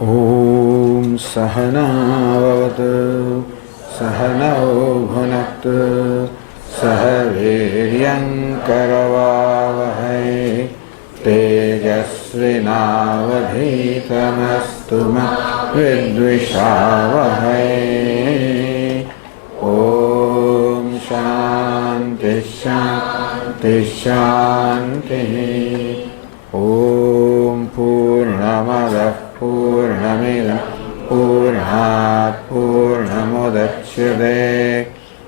ॐ सहनावतु सहनौ भुनक्तु सह वीर्यङ्करवावहै तेजस्विनावधीतमस्तु मा विद्विषावहै। ॐ शान्ति शान्ति शान्तिः। ॐ पूर्णमदः पूर्णमिदं पूर्णात् पूर्णमुदच्यते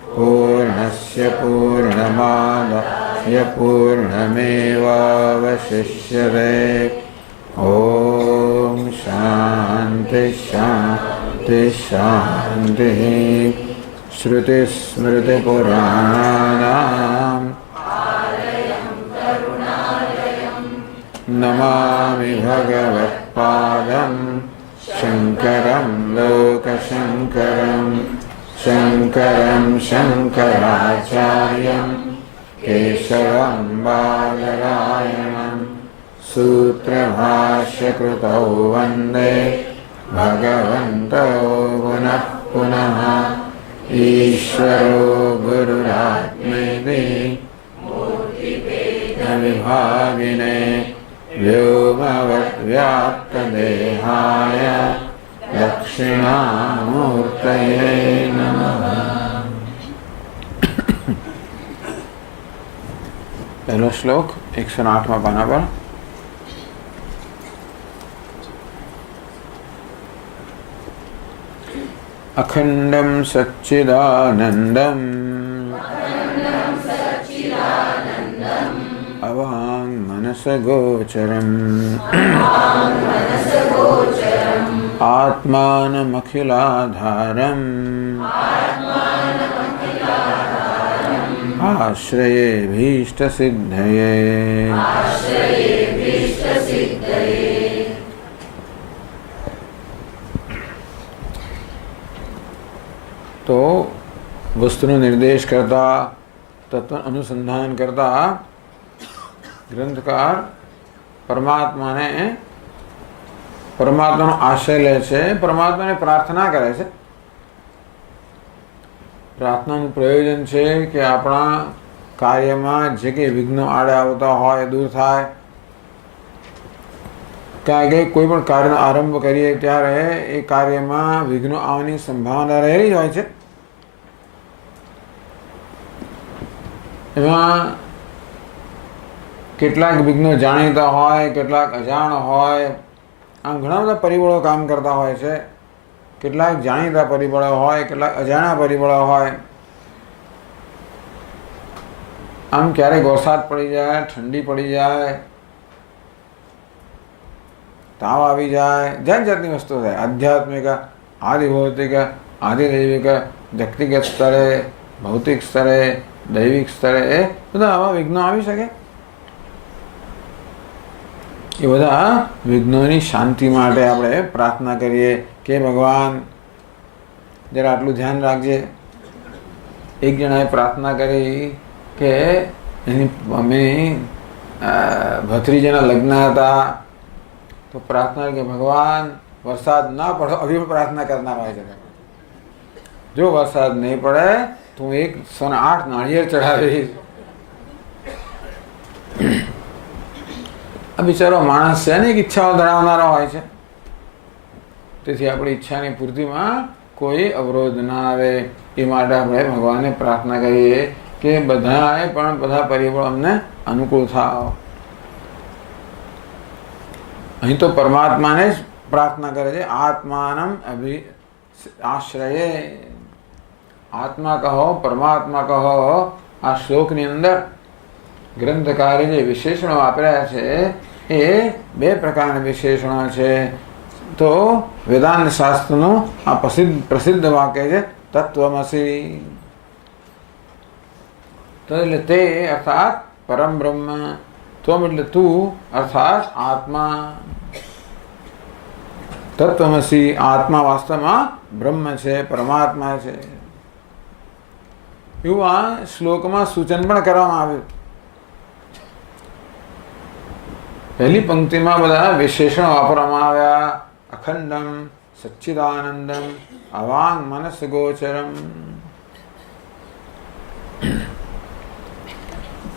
पूर्णस्य पूर्णमादाय पूर्णमेवावशिष्यते। ॐ शान्ति शान्ति शान्तिः। श्रुतिस्मृतिपुराणानाम् नमामि भगवत्पादं शङ्करं लोकशङ्करं शङ्करं शङ्कराचार्यं केशवं बादरायणं सूत्रभाष्यकृतौ वन्दे भगवन्तौ पुनः पुनः। ईश्वरो गुरुरात्मेति विभागिने व्योमवद्व्याप्तदेहाय दक्षिणामूर्तये नमः। पहला श्लोक 108वां पाना पर। अखंडं सच्चिदानन्दम् अवाङ्मनसगोचरम् आत्मानमखिलाधारम् आश्रयेऽभीष्टसिद्धये। तो वस्तुનો निर्देश करता, तत्व अनुसंधान करता ग्रंथकार परमात्माનો આશ્રય લે છે, પરમાત્માને પ્રાર્થના કરે છે. પ્રાર્થનાનું પ્રયોજન છે કે આપણા કાર્યમાં જે કંઈ વિઘ્નો આડે આવતા હોય દૂર થાય. કારણ કે કોઈ પણ કાર્યનો આરંભ કરીએ ત્યારે એ કાર્યમાં વિઘ્નો આવવાની સંભાવના રહેલી જ હોય છે. એમાં કેટલાક વિઘ્નો જાણીતા હોય, કેટલાક અજાણ હોય. આમ ઘણા બધા પરિબળો કામ કરતા હોય છે. કેટલાક જાણીતા પરિબળો હોય, કેટલાક અજાણ્યા પરિબળો હોય. આમ ક્યારેક વરસાદ પડી જાય, ઠંડી પડી જાય, તાવ આવી જાય, જાત જાતની વસ્તુ થાય. આધ્યાત્મિક, આદિભૌતિક, આદિદૈવિક, વ્યક્તિગત સ્તરે, ભૌતિક સ્તરે, દૈવિક સ્તરે એ બધા આવા વિઘ્નો આવી શકે. એ બધા વિઘ્નોની શાંતિ માટે આપણે પ્રાર્થના કરીએ કે ભગવાન જરા આટલું ધ્યાન રાખજે. એક જણાએ પ્રાર્થના કરી કે એની મમ્મી ભત્રીજાના લગ્ન હતા તો પ્રાર્થના કે ભગવાન વરસાદ ના પડે. અભી પણ પ્રાર્થના કરનાર હોય છે. જો વરસાદ નહીં પડે તો 108 નાળિયેર ચડાવીશ. આ બિચારો માણસ છે ને, એક ઈચ્છાઓ ધરાવનારો હોય છે. તેથી આપણી ઈચ્છાની પૂર્તિમાં કોઈ અવરોધ ના આવે એ માટે આપણે ભગવાનને પ્રાર્થના કરીએ કે બધાએ પણ બધા પરિબળો અમને અનુકૂળ થાવ. અહીં તો પરમાત્માને જ પ્રાર્થના કરે છે. આત્માનમ આશ્રયે. આત્મા કહો, પરમાત્મા કહો. આ શ્લોકની અંદર ગ્રંથકારે જે વિશેષણો વાપર્યા છે એ બે પ્રકારના વિશેષણો છે. તો વેદાંત શાસ્ત્રનું આ પ્રસિદ્ધ વાક્ય છે તત્વમસી. તો એટલે તે અર્થાત પરમ બ્રહ્મ, ત્વમ એટલે તું અર્થાત આત્મા. તત્વમસી આત્મા વાસ્તવમાં બ્રહ્મ છે, પરમાત્મા છે. એવું આ શ્લોકમાં સૂચન પણ કરવામાં આવ્યું. પહેલી પંક્તિમાં બધા વિશેષણો વાપરવામાં આવ્યા. અખંડમ સચ્ચિદાનંદમ અવાંગ મનસ ગોચરમ.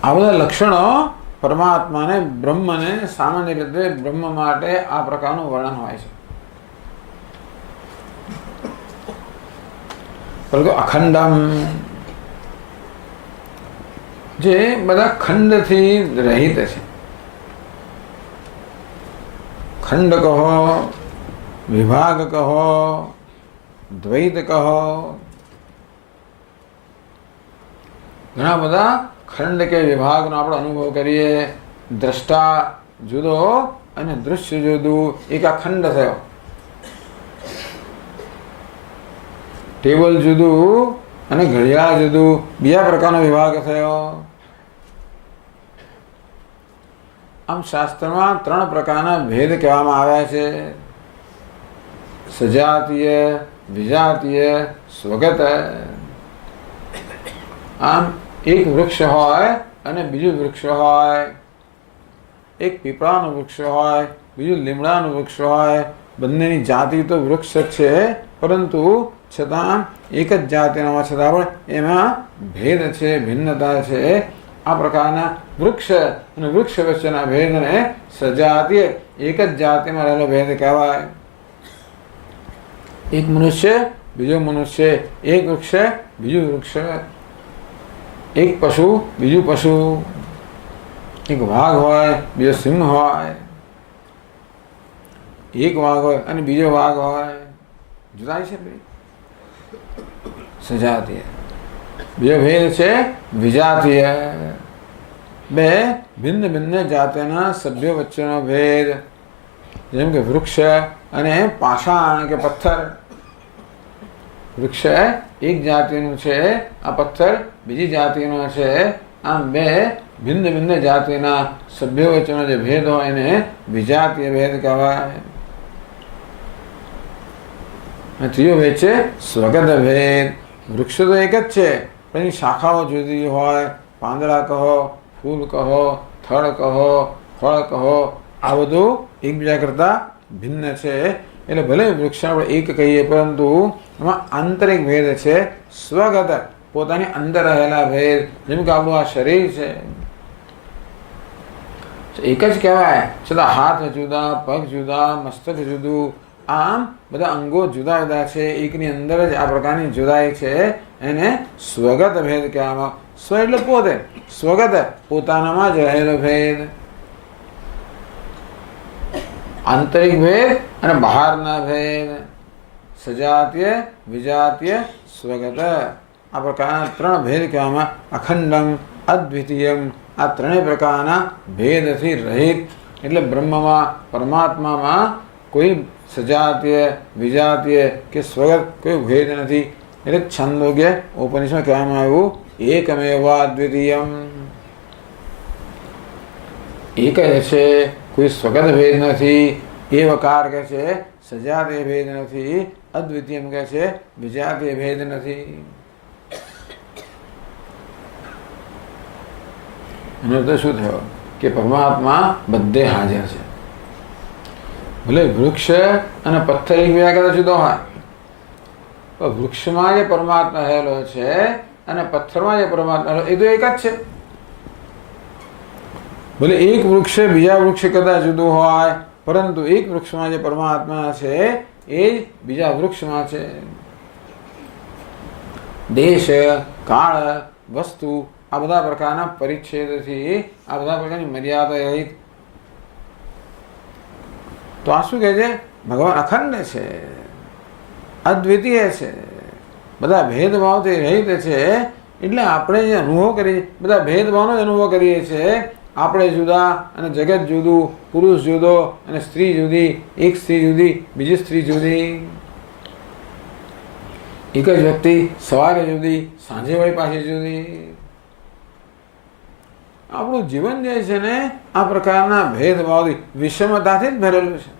આ બધા લક્ષણો પરમાત્માને, બ્રહ્મને સામાન્ય રીતે બ્રહ્મ માટે આ પ્રકારનું વર્ણન હોય છે. પરંતુ અખંડમ જે બધા ખંડથી રહિત છે. ખંડ કહો, વિભાગ કહો, દ્વૈત કહો, ઘણા બધા ખંડ કે વિભાગનો આપણે અનુભવ કરીએ. દ્રષ્ટા જુદો અને દૃશ્ય જુદું, એક આ ખંડ થયો. ટેબલ જુદું અને ઘડિયાળ જુદું, બીજા પ્રકારનો વિભાગ થયો. આમ શાસ્ત્રમાં 3 પ્રકારના ભેદ કહેવામાં આવ્યા છે: સજાતીય, વિજાતીય, સ્વગત. આમ એક વૃક્ષ હોય અને બીજું વૃક્ષ હોય, એક પીપળાનું વૃક્ષ હોય, બીજું લીમડાનું વૃક્ષ હોય. બંનેની જાતિ તો વૃક્ષ છે, પરંતુ છતાં એક જ જાતિના હોવા છતાં પણ એમાં ભેદ છે, ભિન્નતા છે. આ પ્રકારના વૃક્ષ અને વૃક્ષ વચ્ચેના ભેદને સજાતીય, એક જ જાતિમાં રહેલો ભેદ કહેવાય. એક મનુષ્ય, બીજો મનુષ્ય, એક વૃક્ષ, બીજું વૃક્ષ, એક પશુ, બીજું પશુ, એક વાઘ હોય, બીજો સિંહ હોય, એક વાઘ હોય અને બીજો વાઘ હોય. જુદાઈ છે ભાઈ, સજાતીય. બીજો ભેદ છે વિજાતીય, બે ભિન્ન ભિન્ન જાતિના સભ્યો વચ્ચેનો ભેદ. જેમ કે વૃક્ષ અને પાષાણ કે પથ્થર. વૃક્ષ એક જાતિનું છે, આ પથ્થર બીજી જાતિનો છે. આમ બે ભિન્ન ભિન્ન જાતિના સભ્યો વચ્ચેનો જે ભેદ હોય એને વિજાતીય ભેદ કહેવાય. ત્રીજો ભેદ છે સ્વગત ભેદ. વૃક્ષ તો એક જ છે, પણ એની શાખાઓ જુદી હોય. પાંદડા કહો, ફૂલ કહો, થડ કહો, ફળ કહો, આ બધું એકબીજા કરતાં ભિન્ન છે. એટલે ભલે વૃક્ષ આપણે એક કહીએ, પરંતુ એમાં આંતરિક ભેદ છે. સ્વગત, પોતાની અંદર રહેલા ભેદ. જેમ કે આપણું આ શરીર છે, એક જ કહેવાય, છતાં હાથ જુદા, પગ જુદા, મસ્તક જુદું. આમ બધા અંગો જુદા જુદા છે. એકની અંદર જ આ પ્રકારની જુદાઈ છે. એને સ્વગત ભેદ કહેવામાં. સ્વ એટલે પોતે, સ્વગત પોતાનામાં જ રહેલો ભેદ. આંતરિક ભેદ અને બહારના ભેદ. સજાતીય, વિજાતીય, સ્વગત. આ પ્રકારના 3 ભેદ કહેવામાં. અખંડમ, અદ્વિતીયમ, આ 3 પ્રકારના ભેદથી રહિત. એટલે બ્રહ્મમાં, પરમાત્મામાં કોઈ સજાતીય, વિજાતીય કે સ્વગત કોઈ ભેદ નથી. એટલે છંદોગ્ય ઉપનિષદમાં કહેવામાં આવ્યું એકમેવાદ્વિતીયમ. એક જ છે, કોઈ સ્વગત ભેદ નથી. એવકાર કહે છે સજાતીય ભેદ નથી. અદ્વિતીયમ કહે છે વિજાતીય ભેદ નથી. એનો અર્થ શું થયો કે પરમાત્મા બધે હાજર છે. ભલે વૃક્ષ અને પથ્થર એકબીજા કરતા જુદો હોય, પણ વૃક્ષમાં જે પરમાત્મા રહેલો છે અને પથ્થરમાં જે પરમાત્મા રહેલો એ તો એક જ છે. ભલે એક વૃક્ષ બીજા વૃક્ષ કરતા જુદું હોય, પરંતુ એક વૃક્ષમાં જે પરમાત્મા છે એ જ બીજા વૃક્ષમાં છે. દેશ, કાળ, વસ્તુ, આ બધા પ્રકારના પરિચ્છેદથી, આ બધા પ્રકારની મર્યાદા રહિત. તો આ શું કહે છે? ભગવાન અખંડ છે, અદ્વિતીય છે, બધા ભેદભાવથી રહિત છે. એટલે આપણે જે અનુભવ કરીએ, બધા ભેદભાવનો જ અનુભવ કરીએ છીએ. આપણે જુદા અને જગત જુદું, પુરુષ જુદો અને સ્ત્રી જુદી, એક સ્ત્રી જુદી, બીજી સ્ત્રી જુદી, એક જ વ્યક્તિ સવારે જુદી, સાંજે વળી પાછી જુદી. આપણું જીવન જે છે ને આ પ્રકારના ભેદભાવથી, વિષમતાથી જ ભરેલું છે.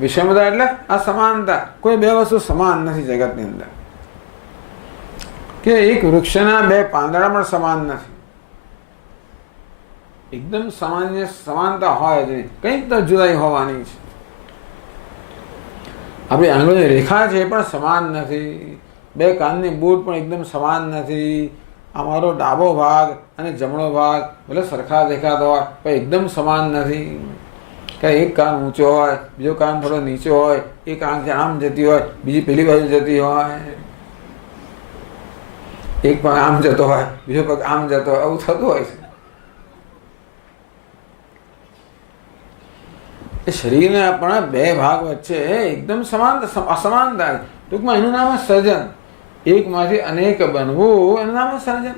વિષમતા એટલે અસમાનતા. કોઈ બે વસ્તુ સમાન નથી જગતની અંદર. કે એક વૃક્ષના 2 પાંદડા પણ સમાન નથી. એકદમ સામાન્ય સમાનતા હોય જ નહીં, કંઈક તો જુદાઈ હોવાની છે. આપણી આંગળીની રેખા છે એ પણ સમાન નથી, બે કાનની બૂટ પણ એકદમ સમાન નથી, અમારો ડાબો ભાગ અને જમણો ભાગ ભલે સરખા દેખાતા હોય પણ એકદમ સમાન નથી. કે એક કાન ઊંચો હોય, બીજો કાન થોડો નીચો હોય, એક આંખ આમ જતી હોય, બીજી પેલી બાજુ જતી હોય, એક પગ આમ જતો હોય, બીજો પગ આમ જતો હોય, આવું થતું હોય છે. એ શરીરના પણ બે ભાગ વચ્ચે એકદમ અસમાનતા. ટૂંકમાં એનું નામ સર્જન. એકમાંથી અનેક બનવું એનું નામ સર્જન.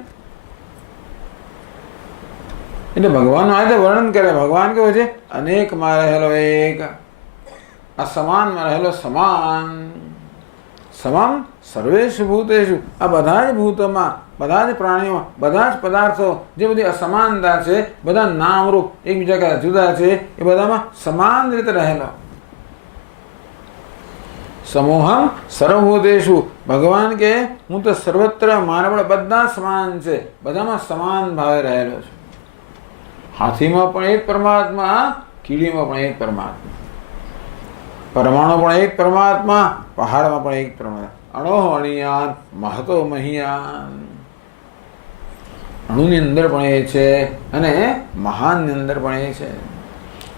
એટલે ભગવાનનું આ રીતે વર્ણન કરે. ભગવાન કેવું છે? અનેકમાં રહેલો એક, અસમાનમાં રહેલો સમાન. સમાન સર્વેષુ ભૂતેષુ, આ બધા જ ભૂતોમાં, બધા જ પ્રાણીઓમાં, બધા જ પદાર્થો જે બધી અસમાનતા છે, બધા નામરૂપ એકબીજા કરતા જુદા છે, એ બધામાં સમાન રીતે રહેલો. સમૂહમ સર્વભૂતેષુ, ભગવાન કે હું તો સર્વત્ર, મારા પણ બધા સમાન છે, બધામાં સમાન ભાવે રહેલો છું. હાથીમાં પણ એક પરમાત્મા, કીડીમાં પણ એક પરમાત્મા, પરમાણુ પણ એક પરમાત્મા, પહાડમાં પણ એક પરમાત્મા. અણો અણિયાન, મહતો મહિયાન. અણુની અંદર પણ એ છે અને મહાનની અંદર પણ એ છે.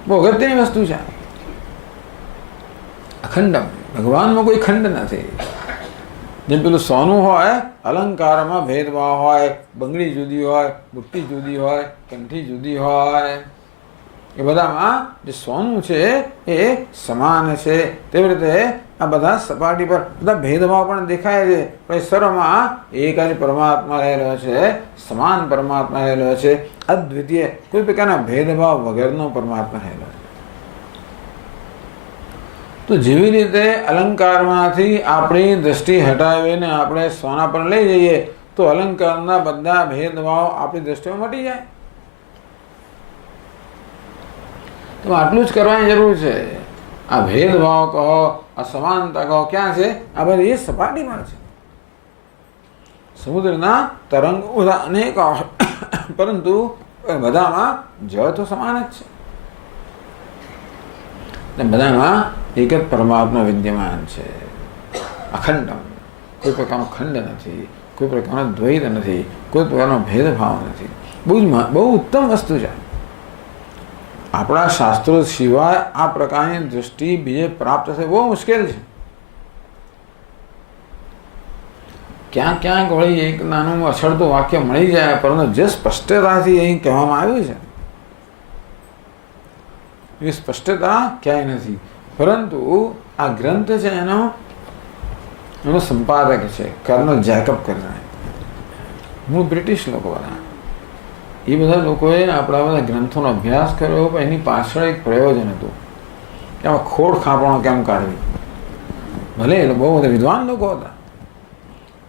બહુ અગત્યની વસ્તુ છે. અખંડમ, ભગવાનમાં કોઈ ખંડ નથી. જેમ પેલું સોનું હોય, અલંકારમાં ભેદભાવ હોય, બંગડી જુદી હોય, બુટ્ટી જુદી હોય, કંઠી જુદી હોય, એ બધામાં જે સોનું છે એ સમાન છે. તેવી રીતે આ બધા સપાટી પર બધા ભેદભાવ પણ દેખાય છે, પણ એ સર્વમાં એક જ પરમાત્મા રહેલો છે, સમાન પરમાત્મા રહેલો છે, અદ્વિતીય, કોઈ પ્રકારના ભેદભાવ વગરનો પરમાત્મા રહેલો છે. તો જેવી રીતે અલંકારમાંથી આપણી દ્રષ્ટિ હટાવીને આપણે સોના પર લઈ જઈએ તો અલંકારના બધા ભેદભાવ આપણી દ્રષ્ટિમાં મટી જાય. તો આટલું જ કરવાની જરૂર છે. આ ભેદભાવ કહો, આ સમાનતા કહો, ક્યાં છે? આ બધી એ સપાટીમાં છે. સમુદ્રના તરંગ બધા અનેક, પરંતુ બધામાં જળ તો સમાન જ છે. બધામાં એક જ પરમાત્મા વિદ્યમાન છે, અખંડમ. કોઈ પ્રકારનો ખંડ નથી, કોઈ પ્રકારનો દ્વૈત નથી, કોઈ પ્રકારનો ભેદભાવ નથી. બહુ ઉત્તમ વસ્તુ છે. આપણા શાસ્ત્રો સિવાય આ પ્રકારની દૃષ્ટિ બીજે પ્રાપ્ત થશે બહુ મુશ્કેલ છે. ક્યાંક ક્યાંક વળી એક નાનું અછડતું વાક્ય મળી જાય, પરંતુ જે સ્પષ્ટતાથી અહીં કહેવામાં આવ્યું છે એ સ્પષ્ટતા ક્યાંય નથી. પરંતુ આ ગ્રંથ છે એનો સંપાદક છે કર્નલ જેકબ કરીને. હું બ્રિટિશ લોકો બધા, એ બધા લોકોએ આપણા બધા ગ્રંથોનો અભ્યાસ કર્યો, પણ એની પાછળ એક પ્રયોજન હતું કે આમાં ખોડ ખાપણો કેમ કાઢવી. ભલે એ બહુ બધા વિદ્વાન લોકો હતા,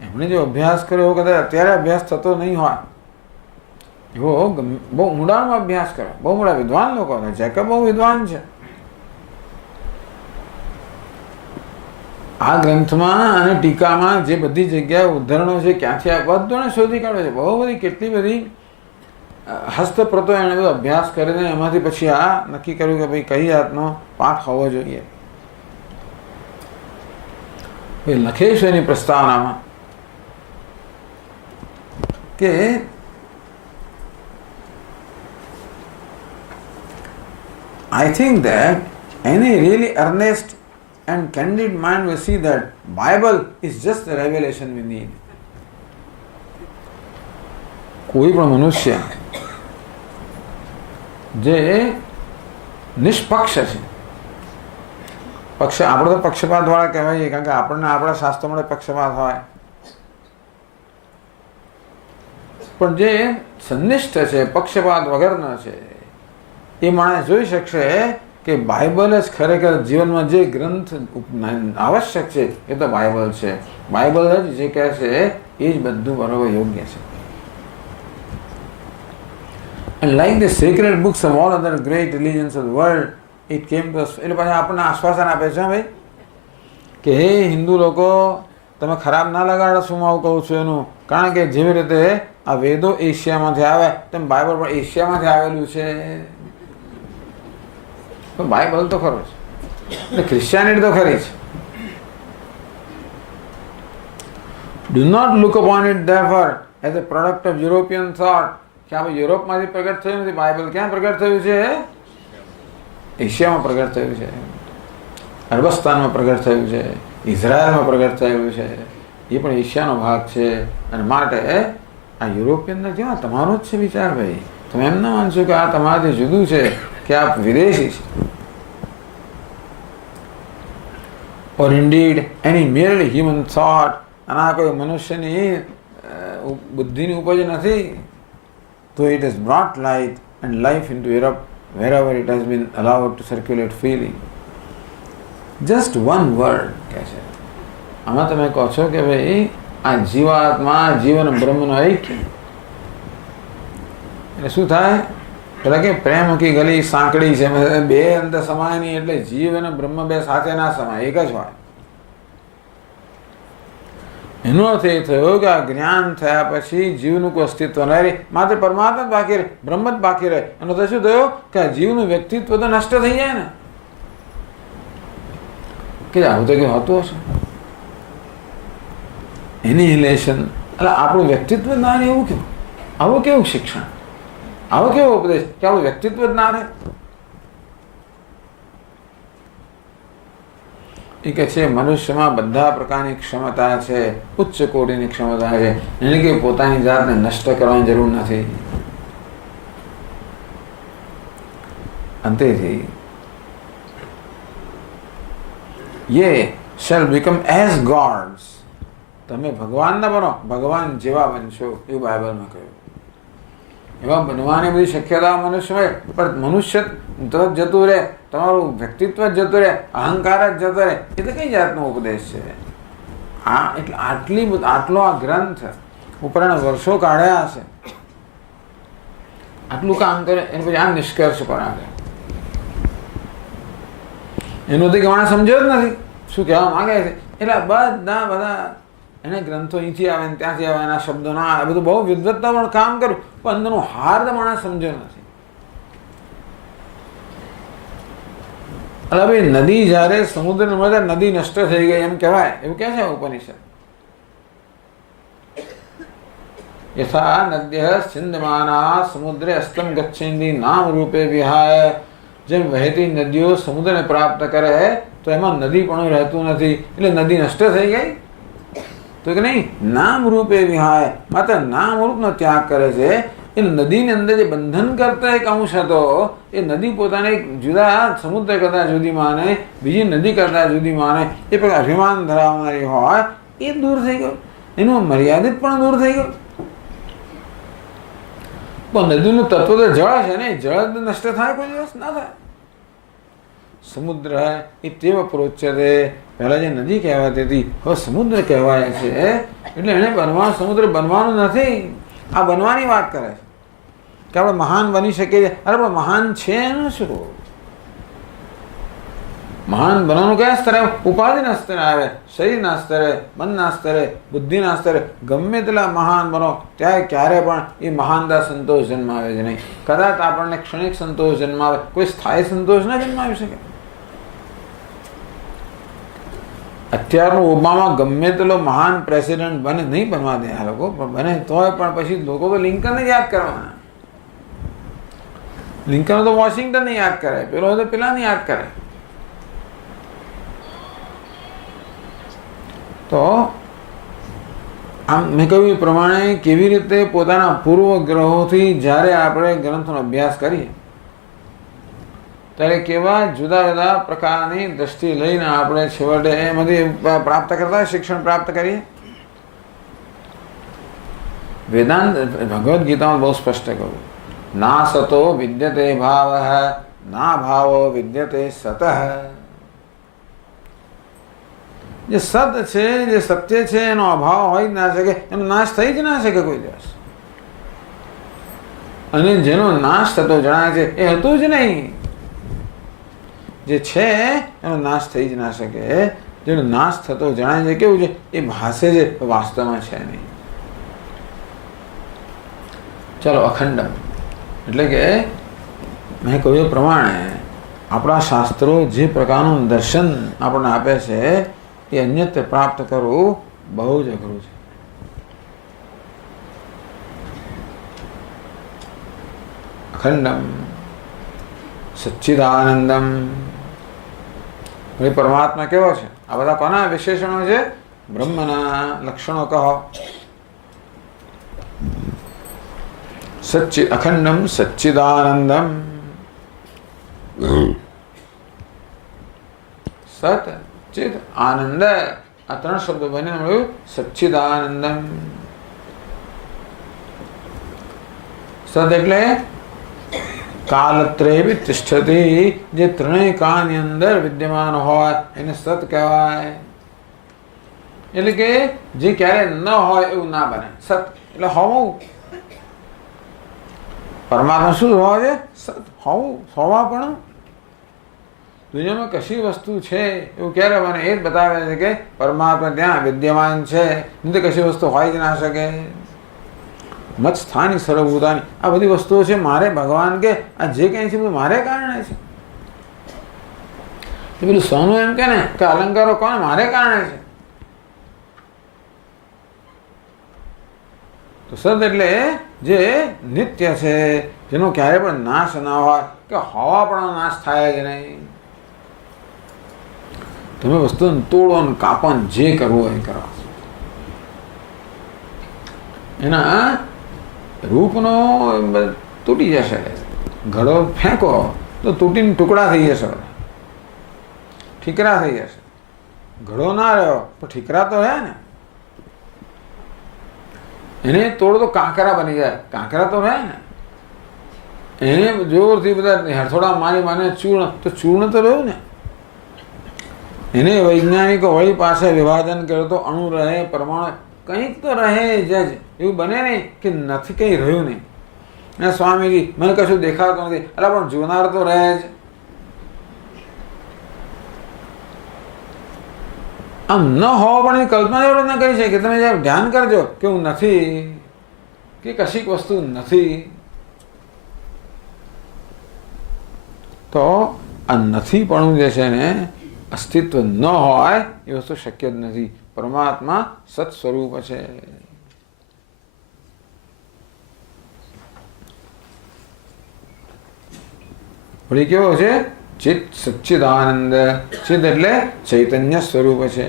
એમણે જો અભ્યાસ કર્યો, કદાચ અત્યારે અભ્યાસ થતો નહીં હોય એવો બહુ ઊંડાણમાં અભ્યાસ કર્યો, બહુ મોટા વિદ્વાન લોકો હતા. જેકબ બહુ વિદ્વાન છે. આ ગ્રંથમાં અને ટીકામાં જે બધી જગ્યાએ ઉદાહરણો છે, ક્યાંથી આ બધું શોધી કાઢે છે. બહુ બધી કેટલી બધી હસ્તપ્રતો એણે બધો અભ્યાસ કરીને એમાંથી પછી આ નક્કી કર્યું કે ભાઈ કઈ જાતનો પાઠ હોવો જોઈએ. લખે છે એની પ્રસ્તાવનામાં કે I think that any really earnest and candid mind will see that Bible is just the revelation we need. કોઈ પણ મનુષ્ય જે નિષ્પક્ષ છે, આપણે તો પક્ષપાત વાળા કહેવાય, કારણ કે આપણને આપણા શાસ્ત્રોમાં પક્ષપાત હોય, પણ જે સંનિષ્ઠ છે, પક્ષપાત વગરનો છે, એ માણસ જોઈ શકશે કે બાઇબલ જ ખરેખર જીવનમાં જે ગ્રંથ આવશ્યક છે એ તો બાઇબલ છે. બાઇબલ જ જે કહે છે એ જ બધું બરોબર યોગ્ય છે. And like the sacred books of all other great religions of the world, it came to us. એટલે પછી આપણને આશ્વાસન આપે છે ભાઈ કે હે હિન્દુ લોકો, તમે ખરાબ ના લગાડો શું આવું કહું છું એનું, કારણ કે જેવી રીતે આ વેદો એશિયામાંથી આવે તેમ બાઇબલ પણ એશિયામાંથી આવેલું છે. બાઇબલ તો ખરો છે, એટલે ક્રિશ્ચિયાનિટી તો ખરી છે, do not look upon it therefore as a product of European thought કે આપણે યુરોપમાંથી પ્રગટ થયું નથી. બાઇબલ ક્યાં પ્રગટ થયું છે? એશિયામાં પ્રગટ થયું છે, અરબસ્તાનમાં પ્રગટ થયું છે, ઇઝરાયલમાં પ્રગટ થયું છે. એ પણ એશિયાનો ભાગ છે. અને માટે આ યુરોપિયન નથી, આ તમારો જ છે વિચાર ભાઈ. તમે એમ ના માનશો કે આ તમારાથી જુદું છે, કે આ વિદેશી છે. or indeed any merely human thought. અને આ કોઈ મનુષ્યની બુદ્ધિની ઉપજ નથી. Though it has brought light and life into Europe wherever it has been allowed to circulate freely. Just one word કહે છે. આમાં તમે કહો છો કે ભાઈ આ જીવાત્મા જીવન બ્રહ્મનો ઐક્ય. એટલે શું થાય? પેલા કે પ્રેમ કી ગલી સાંકડી છે, બે અંદર સમાય નહીં. એટલે જીવ અને બ્રહ્મ બે સાથે ના સમાય, એક જ હોય. એનો અર્થ એ થયો કે આ જ્ઞાન થયા પછી જીવનું કોઈ અસ્તિત્વ ન રહે, માત્ર પરમાત્મા જ બાકી રહે, બ્રહ્મ જ બાકી રહે. એનો તો શું થયો કે આ જીવનું વ્યક્તિત્વ તો નષ્ટ થઈ જાય ને. કે આવું તો કેવું હતું હશે એનિહિલેશન. એટલે આપણું વ્યક્તિત્વ જ ના રહે એવું કેવું? આવું કેવું શિક્ષણ, આવો કેવો ઉપદેશ કે આપણું વ્યક્તિત્વ જ ના રહે? એ કહે છે મનુષ્યમાં બધા પ્રકારની ક્ષમતા છે, ઉચ્ચ કોટીની ક્ષમતા છે. એને કે પોતાની જાતને નષ્ટ કરવાની જરૂર નથી. અંતેથી યે shall become as gods. તમે ભગવાન ના બનો, ભગવાન જેવા બનશો, એવું બાઇબલમાં કહ્યું. એવા બનવાની બધી શક્યતા મનુષ્યમાં, પણ મનુષ્ય તરફ જતું રહે, તમારું વ્યક્તિત્વ જ જતું રહે, અહંકાર જ જતો રહે. એ તો કઈ જાતનો ઉપદેશ છે આ? એટલે આટલો આ ગ્રંથ ઉપરના વર્ષો કાઢ્યા હશે, આટલું કામ કરે, એને પછી આ નિષ્કર્ષ પર આવે. એનું તો માણસ સમજ્યો જ નથી શું કહેવા માંગે છે. એટલે બધા એને ગ્રંથો અહીંથી આવે ને ત્યાંથી આવે, એના શબ્દો ના આવે, બધું બહુ વિદ્વત્તા પણ કામ કર્યું, પણ અંદરનું હાર્દ માણસ સમજ્યો નથી. એટલે ભાઈ નદી જયારે સમુદ્ર મળે નદી નષ્ટ થઈ ગઈ એમ કહેવાય, એવું કહે છે ઉપનિષદ. યથા નદ્ય છિન્દમાના સમુદ્રે અસ્તમ ગચ્છન્તિ નામ રૂપે વિહાય. જેમ વહેતી નદીઓ સમુદ્રને પ્રાપ્ત કરે તો એમાં નદી પણ રહેતું નથી, એટલે નદી નષ્ટ થઈ ગઈ. તો કે નહીં, નામ રૂપે વિહાય, માત્ર નામ રૂપનો ત્યાગ કરે છે. એ નદીની અંદર જે બંધન કરતા એક અંશ હતો, એ નદી પોતાને એક જુદા સમુદ્ર કરતા જુદી માને, બીજી નદી કરતા જુદી માને, એ પ્રકાર અભિમાન ધરાવનારી હોય, એ દૂર થઈ ગયો. એનું મર્યાદિત પણ દૂર થઈ ગયું. પણ નદીનું તત્વ તો જળ છે ને, જળ નષ્ટ થાય કોઈ દિવસ ના થાય. સમુદ્ર એ તેવ પ્રોચ્યતે, પહેલા જે નદી કહેવાતી હતી હવે સમુદ્ર કહેવાય છે. એટલે એને બનવાનું, સમુદ્ર બનવાનું નથી, આ બનવાની વાત કરે છે કે આપણે મહાન બની શકીએ. અરે પણ મહાન છે એનું શું? મહાન બનવાનું કયા સ્તરે? ઉપાધિના સ્તરે આવે, શરીરના સ્તરે, મનના સ્તરે, બુદ્ધિના સ્તરે. ગમે તેટલા મહાન બનો ત્યારે ક્યારે પણ એ મહાનતા સંતોષ જન્માવે છે નહીં. કદાચ આપણને ક્ષણિક સંતોષ જન્માવે, કોઈ સ્થાયી સંતોષ ના જન્માવી શકે. અત્યારનું ઓબામા ગમે તેટલો મહાન પ્રેસિડેન્ટ બને, નહીં બનવા દે આ લોકો, પણ બને તોય પણ પછી લોકો તો લિંકનને યાદ કરવાના. લિંકન તો વોશિંગ્ટનને યાદ કરે, પેલો તો પેલાને યાદ કરે. તો આમ મેં કહ્યું એ પ્રમાણે કેવી રીતે પોતાના પૂર્વગ્રહોથી જ્યારે આપણે ગ્રંથોનો અભ્યાસ કરીએ ત્યારે કેવા જુદા જુદા પ્રકારની દ્રષ્ટિ લઈને આપણે છેવટે એમાંથી પ્રાપ્ત કરતા શિક્ષણ પ્રાપ્ત કરીએ. વેદાંત ભગવદ્ ગીતામાં બહુ સ્પષ્ટ કહ્યું, ના સતો વિદ્યતે ભાવ, ના ભાવો વિદ્યતે સતઃ. જે સત છે, જે સત્ય છે, એનો અભાવ હોય જ ના શકે, એનો નાશ થઈ જ ના શકે કોઈ દિવસ. અને જેનો નાશ થતો જણાય છે એ હતું જ નહીં. જે છે એનો નાશ થઈ જ ના શકે. જેનો નાશ થતો જણાય છે કેવું છે? એ ભાષે છે, વાસ્તવમાં છે નહીં. ચાલો, અખંડ એટલે કે મેં કહ્યું પ્રમાણે આપણા શાસ્ત્રો જે પ્રકારનું દર્શન આપણને આપે છે એ અન્યત્ર પ્રાપ્ત કરવું બહુ જ અઘરું છે. અખંડમ સચ્ચિદાનંદમ. એ પરમાત્મા કેવો છે? આ બધા કોના વિશેષણો છે? બ્રહ્મના લક્ષણો કહો. અખંડમ સચ્ચિદાનંદમ. સત ચિદ આનંદ, આ ત્રણ શબ્દો બનીને મળ્યું સચ્ચિદાનંદમ. સત એટલે કાલત્રય તિષ્ઠતિ, જે ત્રણેય કાળની અંદર વિદ્યમાન હોય એને સત કહેવાય. એટલે કે જે ક્યારે ન હોય એવું ના બને. સત એટલે હોવું. પરમાત્મા શું હોવા છે? સત હોવું, હોવા. પણ દુનિયામાં કશી વસ્તુ છે એવું ક્યારે બને? એ જ બતાવે છે કે પરમાત્મા ત્યાં વિદ્યમાન છે, નહીં તો કશી વસ્તુ હોય જ ના શકે. મત સ્થાનિક સર્વભૂતાની, આ બધી વસ્તુઓ છે મારે ભગવાન કે આ જે કંઈ છે બધું મારે કારણે છે. એ પેલું સોનું એમ કે ને કે અલંકારો કોને? મારે કારણે છે. તો સદ એટલે જે નિત્ય છે, જેનો ક્યારે પણ નાશ ના હોય, કે હવા પણ નાશ થાય જ નહીં. તમે વસ્તુને તોડો ને કાપો ને જે કરવું હોય કરો. એના રૂપનો તૂટી જશે. ઘડો ફેંકો તો તૂટીને ટુકડા થઈ જશે, ઠીકરા થઈ જશે. ઘડો ના રહ્યો તો ઠીકરા તો રહે ને. એને તોડો તો કાંકરા બની જાય, કાંકરા તો રહે ને. એને જોરથી બધા હથોડા મારી માને ચૂર્ણ, તો ચૂર્ણ તો રહ્યું ને. એને વૈજ્ઞાનિકો વળી પાસે વિભાજન કર્યો તો અણુ રહે, પરમાણુ કંઈક તો રહે જ. એવું બને નહીં કે નથી કંઈ રહ્યું નહીં. અને સ્વામીજી મને કશું દેખાતું નથી, અરે પણ જોનાર તો રહે જ. આમ ન હોવા પણ એની કલ્પના એવડે ના કરી છે કે તમે જ્યારે ધ્યાન કરજો કે હું નથી, કે કશીક વસ્તુ નથી, તો આ નથી પણ જે છે ને અસ્તિત્વ ન હોય એ વસ્તુ શક્ય જ નથી. પરમાત્મા સત સ્વરૂપ છે. વળી કેવો છે? ચિત સચ્ચિદાનંદ. ચિત એટલે ચૈતન્ય સ્વરૂપ છે.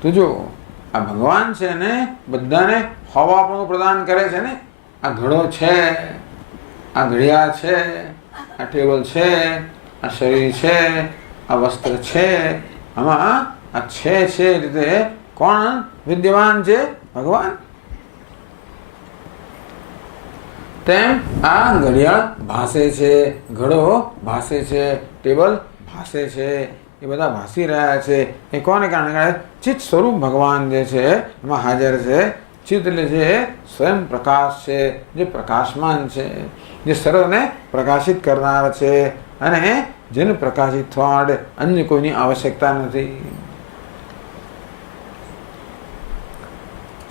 તો જો આ ભગવાન છે ને બધાને હવા પણ પ્રદાન કરે છે ને. આ ઘડો છે, આ ઘડિયાળ છે, આ ટેબલ છે, આ શરીર છે, આ વસ્ત્ર છે. આમાં આ છે એ રીતે કોણ વિદ્યમાન છે? ભગવાન. તેમ આ ઘડિયાળ ભાસે છે, ઘડો ભાસે છે, ટેબલ ભાસે છે, એ બધા ભાસી રહ્યા છે. એ કોને કારણે? ચિત્ત સ્વરૂપ ભગવાન જે છે એમાં હાજર છે. ચિત્ત એટલે જે સ્વયં પ્રકાશ છે, જે પ્રકાશમાન છે, જે સર્વને પ્રકાશિત કરનાર છે, અને જેને પ્રકાશિત થવા માટે અન્ય કોઈની આવશ્યકતા નથી.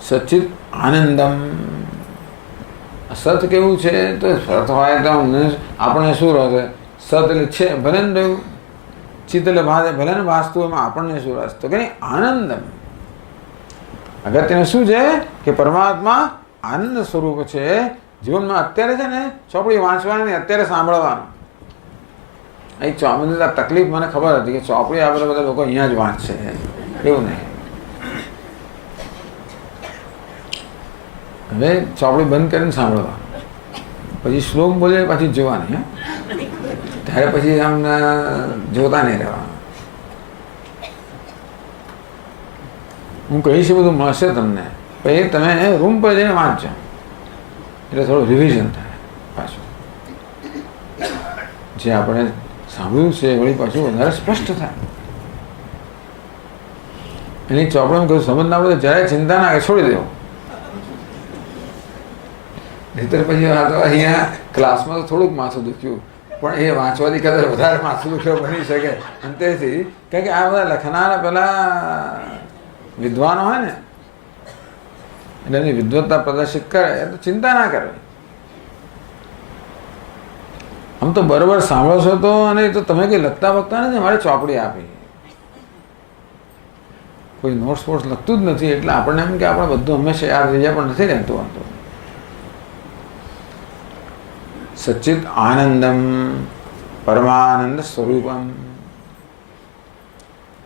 સચ્ચિત આનંદમ. સત કેવું છે? તો સત હોય તો આપણે શું રહે? સત એટલે છે, ભલે ને રહ્યું. ચિત્ત એટલે ભાષે, ભલે ને ભાસતું, એમાં આપણને શું રસ? તો કે આનંદમ. અગત્યનું શું છે કે પરમાત્મા આનંદ સ્વરૂપ છે. જીવનમાં અત્યારે છે ને ચોપડી વાંચવાની, અત્યારે સાંભળવાનું. એ ચોપડી તકલીફ મને ખબર હતી કે ચોપડી આપણે બધા લોકો અહીંયા જ વાંચશે, એવું નહીં. હવે ચોપડી બંધ કરીને સાંભળવા, પછી શ્લોક બોલે પછી જોવાની. ત્યારે પછી આમ જોતા નહીં રહેવાનું. હું કહીશ બધું મળશે તમને, પછી તમે રૂમ પર જઈને વાંચજો, એટલે થોડું રિવિઝન થાય પાછું. જે આપણે સાંભળ્યું છે વળી પાછું વધારે સ્પષ્ટ થાય. એની ચોપડીમાં કશું સમજ ના પડે જરાય ચિંતા ના છોડી દેવું. નહીતર પછી આ તો અહીંયા ક્લાસમાં તો થોડુંક માથું દુખ્યું, પણ એ વાંચવાથી કદાચ વધારે માથું દુખ્યો બની શકે. અંતેથી કારણ કે આ બધા લખનારા પેલા વિદ્વાનો હોય ને, એટલે એની વિદ્વત્તા પ્રદર્શિત કરે તો ચિંતા ના કરે. આમ તો બરોબર સાંભળો છો તો, અને તો તમે કંઈ લખતા વખતા નથી. મારે ચોપડી આપી, કોઈ નોટ્સ ફોટ્સ લખતું જ નથી, એટલે આપણને એમ કે આપણે બધું હંમેશા યાદ રહી જાય, પણ નથી રહેતું. આમ તો સચ્ચિત આનંદમ પરમાનંદ સ્વરૂપમ.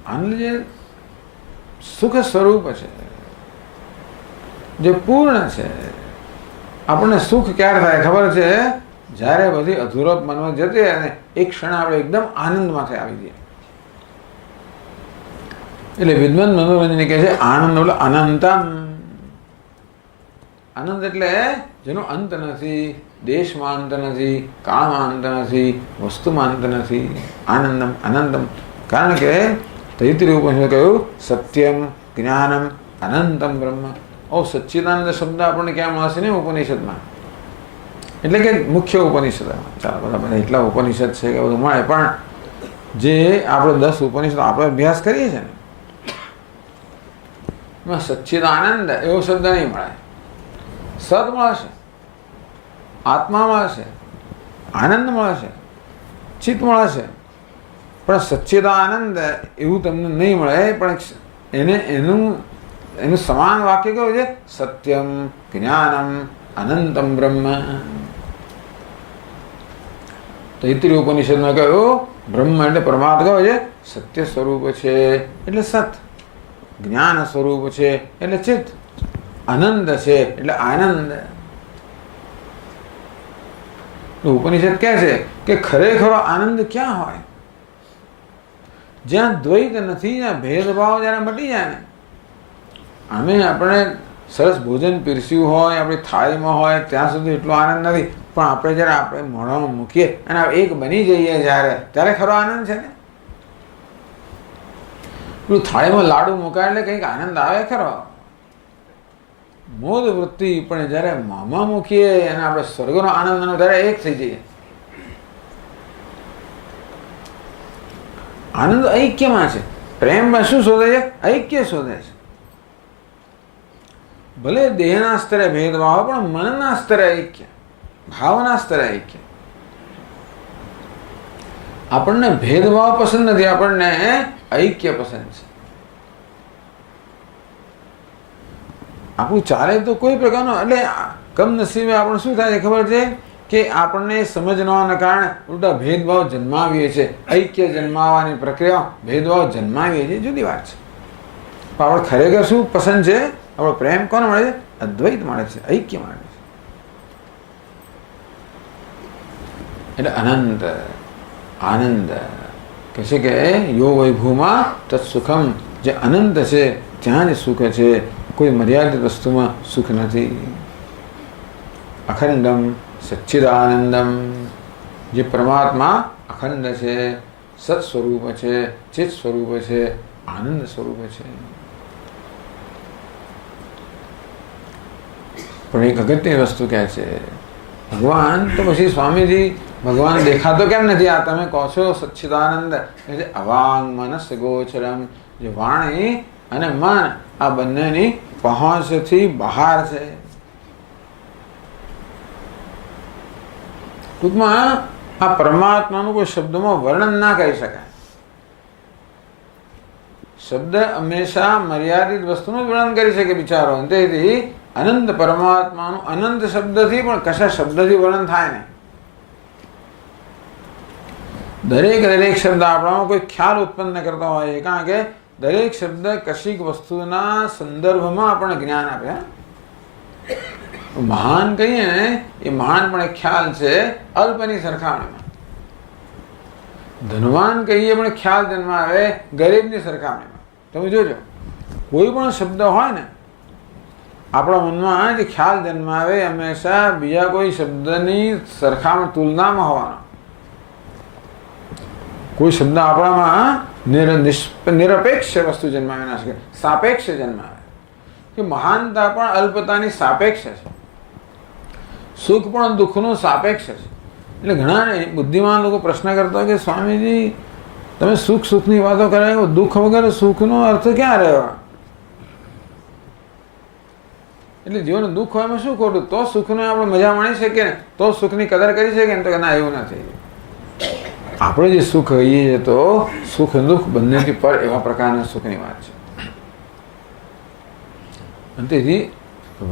આનંદ જે સુખ સ્વરૂપ છે, જે પૂર્ણ છે. આપણને સુખ ક્યારે થાય ખબર છે? જ્યારે બધી અધૂરપ મનમાં જતી અને એક ક્ષણ આપણે એકદમ આનંદમાંથી આવી જઈએ. એટલે વિદ્વાન મનોરંજન કહે છે આનંદ એટલે અનંતમ. આનંદ એટલે જેનો અંત નથી, દેશમાં અંત નથી, કાળમાં અંત નથી, વસ્તુમાં અંત નથી. આનંદમ અનંતમ. કારણ કે તૈત્રીય ઉપનિષદ કહ્યું સત્યમ જ્ઞાનમ અનંતમ બ્રહ્મ. સચ્ચિદાનંદ શબ્દ આપણને ક્યાં મળશે ને? ઉપનિષદમાં. એટલે કે મુખ્ય ઉપનિષદમાં. ચાલો બધા એટલા ઉપનિષદ છે કે બધું મળે, પણ જે આપણે 10 ઉપનિષદ આપણે અભ્યાસ કરીએ છીએ ને એમાં સચ્ચિદાનંદ એવો શબ્દ નહીં મળે. સત મળશે, આત્મા મળશે, આનંદ મળશે, ચિત્ત મળશે, પણ સચ્ચિદાનંદ એવું તમને નહીં મળે. પણ એનું સમાન વાક્ય કયું છે? સત્યમ જ્ઞાનમ અનંતમ બ્રહ્મ. તૈત્રીય ઉપનિષદમાં કહ્યું બ્રહ્મ એટલે પરમાત્મા કયો છે? સત્ય સ્વરૂપ છે એટલે સત, જ્ઞાન સ્વરૂપ છે એટલે ચિત્ત, આનંદ છે એટલે આનંદ. ઉપનિષદ કહે છે કે ખરેખર આનંદ ક્યાં હોય? જ્યાં દ્વૈત નથી, જ્યાં ભેદભાવ જ્યારે મટી જાય ને. અમે આપણે સરસ ભોજન પીરસ્યું હોય, આપણી થાળીમાં હોય ત્યાં સુધી એટલો આનંદ નથી, પણ આપણે જ્યારે આપણે મોઢામાં મૂકીએ અને એક બની જઈએ ત્યારે ખરો આનંદ છે ને. પેલું થાળીમાં લાડુ મુકાય એટલે કંઈક આનંદ આવે ખરો, મોદ વૃત્તિ. પણ જ્યારે મોંમાં મૂકીએ અને આપણે સ્વર્ગનો આનંદ ત્યારે એક થઈ જઈએ. આનંદ ઐક્યમાં છે. પ્રેમમાં શું શોધે છે? ઐક્ય શોધે છે. ભલે દેહના સ્તરે ભેદભાવ પણ મનના સ્તરે ઐક્ય, ભાવના સ્તરે ઐક્ય. આપણને ભેદભાવ પસંદ નથી, આપણને ઐક્ય પસંદ છે. આપણું ચાલે તો કોઈ પ્રકારનો, એટલે કમનસીબે આપણે શું થાય છે ખબર છે કે આપણને સમજ ન હોવાના કારણે ઉલટા ભેદભાવ જન્માવીએ છીએ. ઐક્ય જન્માવાની પ્રક્રિયા ભેદભાવ જન્માવીએ છીએ, જુદી વાત છે. પણ આપણે ખરેખર શું પસંદ છે? આપણો પ્રેમ કોને મળે છે? અદ્વૈત મળે છે, ઐક્ય મળે છે. એટલે અનંત આનંદ કહે છે કે યો વૈભૂમાં તત્સુખમ. જે અનંત છે ત્યાં જ સુખ છે, કોઈ મર્યાદિત વસ્તુમાં સુખ નથી. અખંડમ સચ્ચિદાનંદમ. જે પરમાત્મા અખંડ છે, સત સ્વરૂપ છે, ચિત્ત સ્વરૂપ છે, આનંદ સ્વરૂપ છે. પણ એક અગત્યની વસ્તુ કહે છે ભગવાન, તો પછી સ્વામીજી ભગવાન દેખાતો કેમ નથી? આ તમે કહો છો સચ્ચિદાનંદ એટલે અવાંગ મનસ ગોચરમ. જે વાણી અને મન આ બંનેની પહોંચથી બહાર છે. ટૂંકમાં આ પરમાત્માનું કોઈ શબ્દમાં વર્ણન ના કરી શકાય. શબ્દ હંમેશા મર્યાદિત વસ્તુનું જ વર્ણન કરી શકે બિચારો. તેથી અનંત પરમાત્માનું અનંત શબ્દથી પણ કશા શબ્દથી વર્ણન થાય નહીં. દરેક શબ્દ આપણામાં કોઈ ખ્યાલ ઉત્પન્ન કરતા હોય, કારણ કે દરેક શબ્દ કશીક વસ્તુના સંદર્ભમાં આપણને જ્ઞાન આપે. મહાન કહીએ ને એ મહાન પણ એક ખ્યાલ છે અલ્પની સરખામણીમાં. ધનવાન કહીએ પણ ખ્યાલ જન્માવે ગરીબની સરખામણીમાં. તમે જોજો કોઈ પણ શબ્દ હોય ને આપણા મનમાં જે ખ્યાલ જન્માવે હંમેશા બીજા કોઈ શબ્દની સરખામણી તુલનામાં હોવાનો. કોઈ શબ્દ આપણામાં નિરપેક્ષ વસ્તુ જન્માવી ના શકે, સાપેક્ષ જન્માવે. કે મહાનતા પણ અલ્પતાની સાપેક્ષ છે, સુખ પણ દુઃખનું સાપેક્ષ છે. એટલે ઘણા બુદ્ધિમાન લોકો પ્રશ્ન કરતા હોય કે સ્વામીજી તમે સુખની વાતો કરાય, દુઃખ વગર સુખનો અર્થ ક્યાં રહ્યો? એટલે જીવન દુઃખ હોય એમાં શું ખોટું? તો સુખને આપણે મજા માણી શકીએ ને, તો સુખની કદર કરી શકીએ ને. તો ના, એવું નથી. આપણે જે સુખ કહીએ છીએ તો સુખ દુઃખ બંનેથી પર એવા પ્રકારના સુખની વાત છે. અને તેથી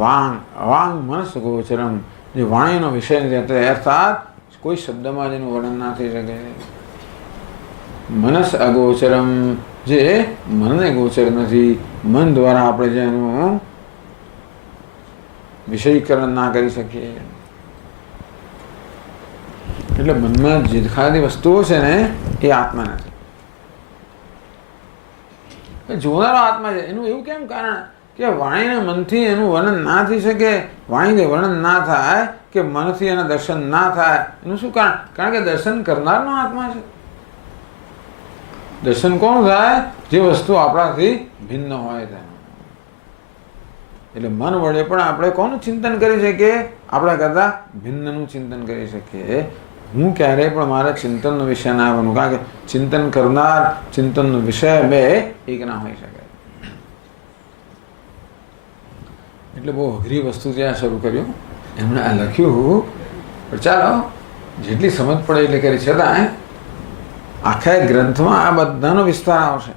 વાંગ મનસ ગોચરમ, જે વાણીનો વિષય નથી, અર્થાત કોઈ શબ્દમાં જેનું વર્ણન ના થઈ શકે. મનસ અગોચરમ, જે મનને ગોચર નથી, મન દ્વારા આપણે જેનું વિષયીકરણ ના કરી શકીએ. એટલે મનમાં જે દેખાતી વસ્તુઓ છે ને એ આત્મા નથી. જોનારો આત્મા છે. એનું એવું કેમ કારણ કે વાણીને મનથી એનું વર્ણન ના થઈ શકે, વાણીને વર્ણન ના થાય કે મનથી એના દર્શન ના થાય. એનું શું કારણ? કારણ કે દર્શન કરનારનો આત્મા છે. દર્શન કોણ થાય? જે વસ્તુ આપણાથી ભિન્ન હોય તેનું. એટલે મન વડે પણ આપણે કોનું ચિંતન કરી શકીએ? આપણા કરતા ભિન્નનું ચિંતન કરી શકીએ. હું ક્યારેય પણ મારા ચિંતનનો વિષય ના બનું, કારણ કે ચિંતન કરનાર, ચિંતનનો વિષય બે એક ના હોઈ શકે. એટલે બહુ અઘરી વસ્તુ ત્યાં શરૂ કર્યું એમણે આ લખ્યું. પણ ચાલો જેટલી સમજ પડે એટલે કરી. છતાં આખા ગ્રંથમાં આ બધાનો વિસ્તાર આવશે.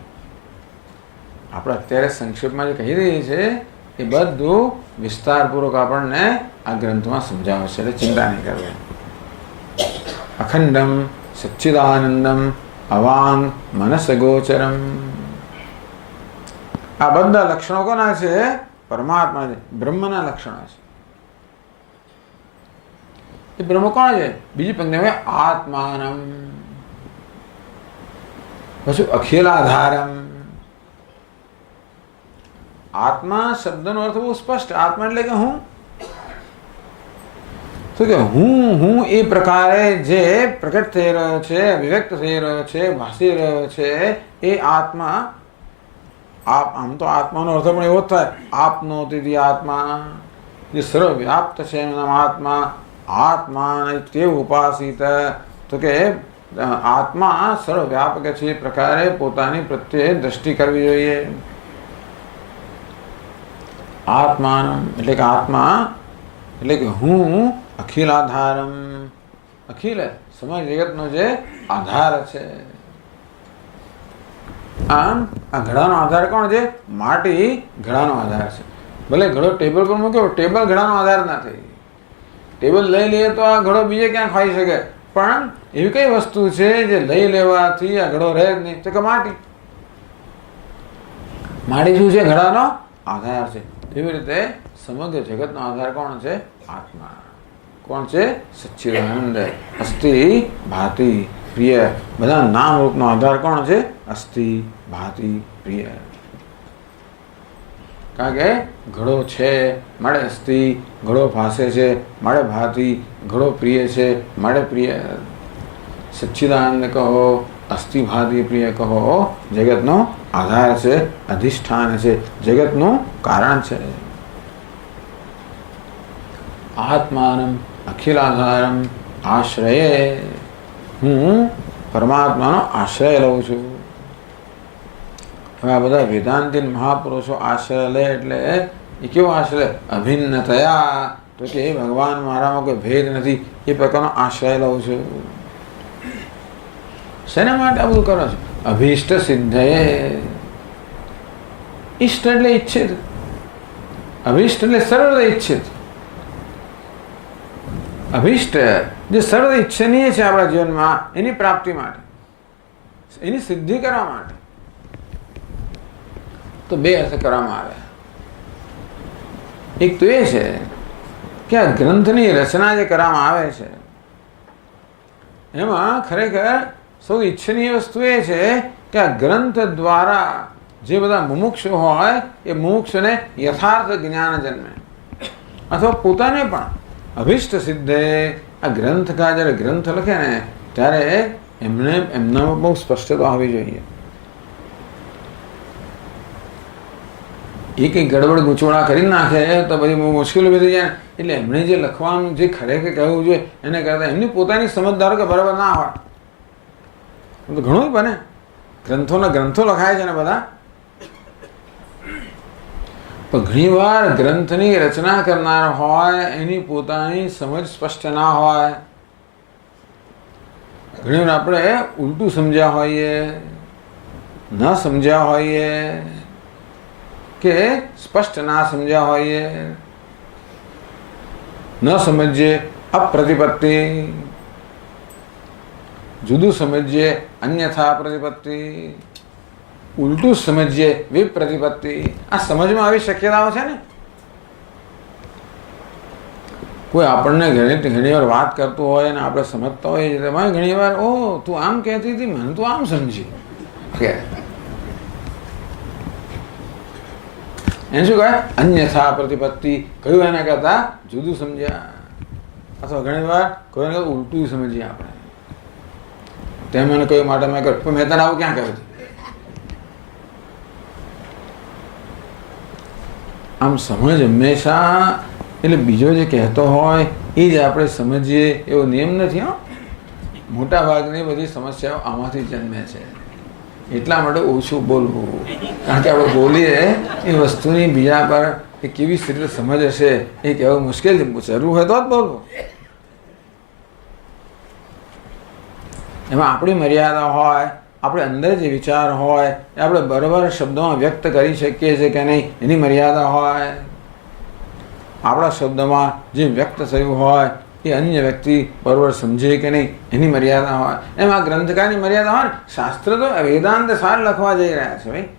આપણે અત્યારે સંક્ષેપમાં જે કહી રહી છે એ બધું વિસ્તારપૂર્વક આપણને આ ગ્રંથમાં સમજાવશે. એટલે ચિંતા નહીં કરવી. અખંડમ સચ્ચિદાનંદમ અવાંગ મનસગોચરમ. આ બધા લક્ષણો કોના છે? પરમાત્મા છે, બ્રહ્મના લક્ષણો છે. એ બ્રહ્મ કોણ છે? બીજી પંક્તિમાં આત્માનમ, પછી અખિલાધારમ. આત્મા શબ્દનો અર્થ બહુ સ્પષ્ટ. આત્મા એટલે કે હું. તો કે હું એ પ્રકારે જે પ્રકટ થઈ રહ્યો છે, અભિવ્યક્ત થઈ રહ્યો છે, ભાસી રહ્યો છે, એ આત્મા. આમ તો આત્માનો અર્થ પણ એવો જ થાય, આપનોતિ આત્મા, જે સર્વવ્યાપ્ત છે એનું નામ આત્મા. આત્મા તે ઉપાસિત, તો કે આત્મા સર્વવ્યાપક છે એ પ્રકારે પોતાની પ્રત્યે દ્રષ્ટિ કરવી જોઈએ. આત્માનમ એટલે કે આત્મા એટલે કે હું અખિલાધારમ. અખિલ સમગ્ર જગતનો જે આધાર છે. આમ આ ઘડાનો આધાર કોણ છે? માટી ઘડાનો આધાર છે. ભલે ઘડો ટેબલ પર મૂક્યો, ટેબલ ઘડાનો આધાર ના થઈ. ટેબલ લઈ લઈએ તો આ ઘડો બીજે ક્યાં ખાઈ શકે, પણ એવી કઈ વસ્તુ છે જે લઈ લેવાથી આ ઘડો રહે જ નહીં? તો કે માટી. માટી શું છે? ઘડાનો આધાર છે. એવી રીતે સમગ્ર જગતનો આધાર કોણ છે? આત્મા. કોણ છે? સચ્ચિદાનંદ, અસ્થિ, ભાતિ, પ્રિય. બધા નામ રૂપનો આધાર કોણ છે? અસ્થિ, ભાતિ, પ્રિય. કારણ કે ઘડો છે મારે અસ્થિ, ઘડો ભાસે છે મારે ભાતિ, ઘડો પ્રિય છે મારે પ્રિય. સચ્ચિદાનંદ કહો, અસ્થિ, ભાતિ, પ્રિય કહો, જગતનો આધાર છે, અધિષ્ઠાન છે, જગતનું કારણ છે. આત્માનમ અખિલાધારમ આશ્રયે. હું પરમાત્માનો આશ્રય લઉં છું. હવે આ બધા વેદાંતિન મહાપુરુષો આશ્રય લે એટલે એ કેવો આશ્રય? અભિન્નતયા, તો કે એ ભગવાન મારામાં કોઈ ભેદ નથી એ પ્રકારનો આશ્રય લઉં છું. શેના માટે આ બધું કરો છો? અભીષ્ટ સિદ્ધયે. ઈષ્ટ એટલે ઈચ્છિત, અભીષ્ટ એટલે સરળ ઈચ્છિત. અભીષ્ટ જે સરળ ઈચ્છનીય છે આપણા જીવનમાં, એની પ્રાપ્તિ માટે, એની સિદ્ધિ કરવા માટે તો બે અર્થ કરવામાં આવે. એક તો એ છે કે આ ગ્રંથની રચના જે કરવામાં આવે છે એમાં ખરેખર સૌથી ઈચ્છનીય વસ્તુ એ છે કે આ ગ્રંથ દ્વારા જે બધા મુમુક્ષુ હોય એ મુમુક્ષુને યથાર્થ જ્ઞાન જન્મે, અથવા પોતાને પણ અભિષ્ટ સિદ્ધે. આ ગ્રંથકાર જ્યારે ગ્રંથ લખે ને ત્યારે એમનામાં બહુ સ્પષ્ટતા હોવી જોઈએ. એ કંઈ ગડબડ ગૂંચવણા કરી નાખે તો પછી બહુ મુશ્કેલ ઊભી થઈ જાય. એટલે એમણે જે લખવાનું જે ખરેખર કહેવું જોઈએ એને કરતાં એમની પોતાની સમજદારો કે બરાબર ના હોય તો ઘણું બને. ગ્રંથો લખાય છે ને બધા, પણ ઘણીવાર ગ્રંથની રચના કરનાર હોય એની પોતાની સમજ સ્પષ્ટ ના હોય. ઘણીવાર આપણે ઉલટું સમજ્યા હોઈએ, ન સમજ્યા હોઈએ કે સ્પષ્ટ ના સમજ્યા હોઈએ, ન સમજીએ અપ્રતિપત્તિ. જુદું સમજીએ અન્યથા પ્રતિપત્તિ, ઉલટું સમજીએ વિપ્રતિપત્તિ. આ સમજમાં આવી શક્યતાઓ છે ને. કોઈ આપણને ઘણી વાર વાત કરતું હોય અને આપણે સમજતા હોઈએ તેમાં ઘણી વાર ઓ તું આમ કહેતી હતી, મને તું આમ સમજી કે એને શું કહે? અન્યથા પ્રતિપત્તિ. કયું એના કરતા જુદું સમજ્યા, અથવા ઘણી વાર કોઈને ઉલટું સમજીએ આપણે. તે મને કહ્યું માટે મેં કહ્યું, પણ મેં તને આવું ક્યાં કહ્યું? આમ સમજ હંમેશા એટલે બીજો જે કહેતો હોય એ જ આપણે સમજીએ એવો નિયમ નથી. હો, મોટા ભાગની બધી સમસ્યાઓ આમાંથી જન્મે છે. એટલા માટે ઓછું બોલવું, કારણ કે આપણે બોલીએ એ વસ્તુની બીજા પર એ કેવી રીતે સમજ હશે એ કહેવું મુશ્કેલ છે. જરૂર હોય તો જ બોલવું. એમાં આપણી મર્યાદા હોય, આપણે અંદર જે વિચાર હોય એ આપણે બરાબર શબ્દોમાં વ્યક્ત કરી શકીએ છીએ કે નહીં એની મર્યાદા હોય. આપણા શબ્દમાં જે વ્યક્ત થયું હોય એ અન્ય વ્યક્તિ બરોબર સમજે કે નહીં એની મર્યાદા હોય. એમ આ ગ્રંથકારની મર્યાદા હોય ને. શાસ્ત્ર તો વેદાંત સાર લખવા જઈ રહ્યા છે ભાઈ.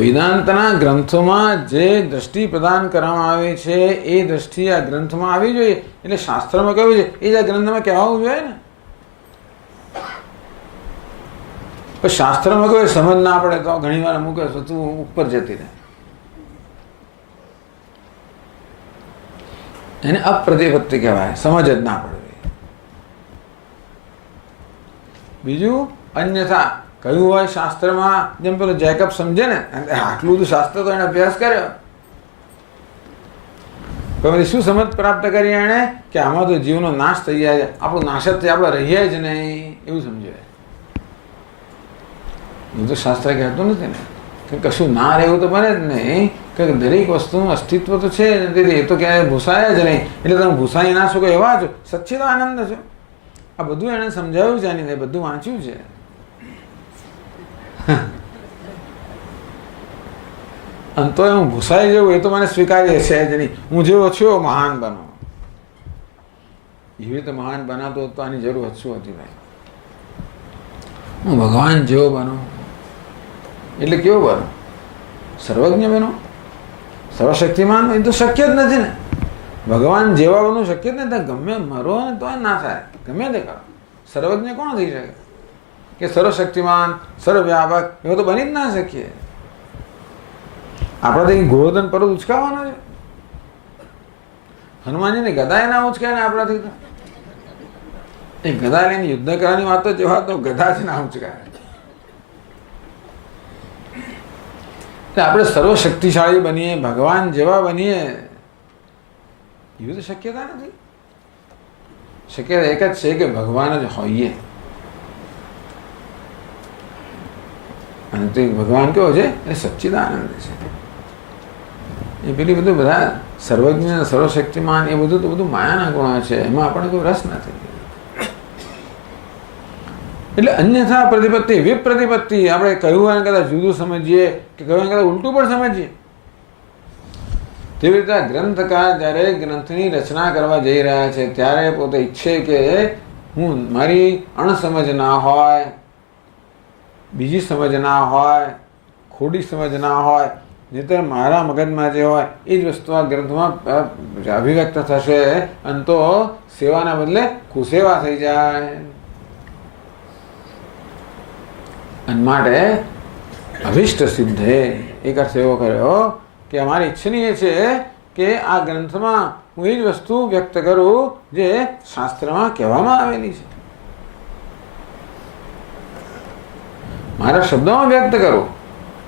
વેદાંતના ગ્રંથોમાં જે દ્રષ્ટિ પ્રદાન કરવામાં આવી છે એ દ્રષ્ટિ આ ગ્રંથમાં આવી જોઈએ. એટલે શાસ્ત્રમાં કહ્યું છે એ જ આ ગ્રંથમાં કહેવું જોઈએ ને. પણ શાસ્ત્રમાં કોઈ સમજ ના પડે તો ઘણી વાર અમુક વસ્તુ ઉપર જતી રહે. એને અપ્રતિપત્તિ કહેવાય, સમજ જ ના પડે. બીજું અન્યથા કયું હોય શાસ્ત્રમાં, જેમ પેલો જેકબ સમજે ને, આટલું બધું શાસ્ત્ર તો એને અભ્યાસ કર્યો, પણ શું સમજ પ્રાપ્ત કરી એને કે આમાં તો જીવનો નાશ થઈ જાય, આપણો નાશ જ થાય, આપણે રહીએ જ નહીં એવું સમજે. એવું તો શાસ્ત્ર કહેતું નથી ને કે કશું ના રહેવું તો બને જ નહીં, કે દરેક વસ્તુનું અસ્તિત્વ તો છે એ તો ક્યાંય ભૂસાય જ નહીં. એટલે તમે ભૂસાઈ ના શકો એવા છો, સચ્ચિદ આનંદ છો. આ બધું એને સમજાવ્યું છે, નહીં બધું વાંચ્યું છે. અને તો હું ભૂસાઈ જવું એ તો મને સ્વીકાર્ય છે જ નહીં. હું જેવો છું મહાન બનો. એવી રીતે મહાન બનાતો તો આની જરૂર શું હતી ભાઈ? હું ભગવાન જેવો બનો એટલે કેવો બનો? સર્વજ્ઞ બનો, સર્વશક્તિમાન. એ તો શક્ય જ નથી ને. ભગવાન જેવા બનવું શક્ય જ નથી. ગમે મરો ને તો ના થાય, ગમે તે કરો. સર્વજ્ઞ કોણ થઈ શકે? કે સર્વશક્તિમાન, સર્વવ્યાપક એવો તો બની જ ના શકીએ. આપણે તો ગોવર્ધન પર્વત ઉચકાવવાનો છે. હનુમાનજીને ગદા ના ઉચકાય ને આપણાથી તો. એ ગદા લઈને યુદ્ધ કરવાની વાતો જેવા તો ગદા જ ના ઉચકાય. આપણે સર્વશક્તિશાળી બનીએ, ભગવાન જેવા બનીએ એવી તો શક્યતા નથી. શક્યતા એક જ છે કે ભગવાન જ હોઈએ. અને તે ભગવાન કેવો છે? એ સચ્ચિદાનંદ છે. એ પેલી બધું બધા સર્વજ્ઞ, સર્વશક્તિમાન એ બધું તો બધું માયાના ગુણો છે, એમાં આપણને કોઈ રસ નથી. એટલે અન્યથા પ્રતિપત્તિ વિપ્રતિપત્તિ. આપણે કહ્યું એને કદાચ જુદું સમજીએ કે કહ્યું એને કદાચ ઉલટું પણ સમજીએ. તેવી રીતે ગ્રંથકાર જ્યારે ગ્રંથની રચના કરવા જઈ રહ્યા છે ત્યારે પોતે ઈચ્છે કે હું મારી અણસમજ ના હોય, બીજી સમજ ના હોય, ખોટી સમજ ના હોય, નહીંતર મારા મગજમાં જે હોય એ જ વસ્તુ આ ગ્રંથમાં અભિવ્યક્ત થશે અને તો સેવાના બદલે કુસેવા થઈ જાય. અને માટે અભિષ્ટ સિદ્ધે એક અર્થ એવો કર્યો કે અમારી ઈચ્છનીય છે કે આ ગ્રંથમાં હું એ જ વસ્તુ વ્યક્ત કરું જે શાસ્ત્રમાં કહેવામાં આવેલી છે. મારા શબ્દોમાં વ્યક્ત કરું,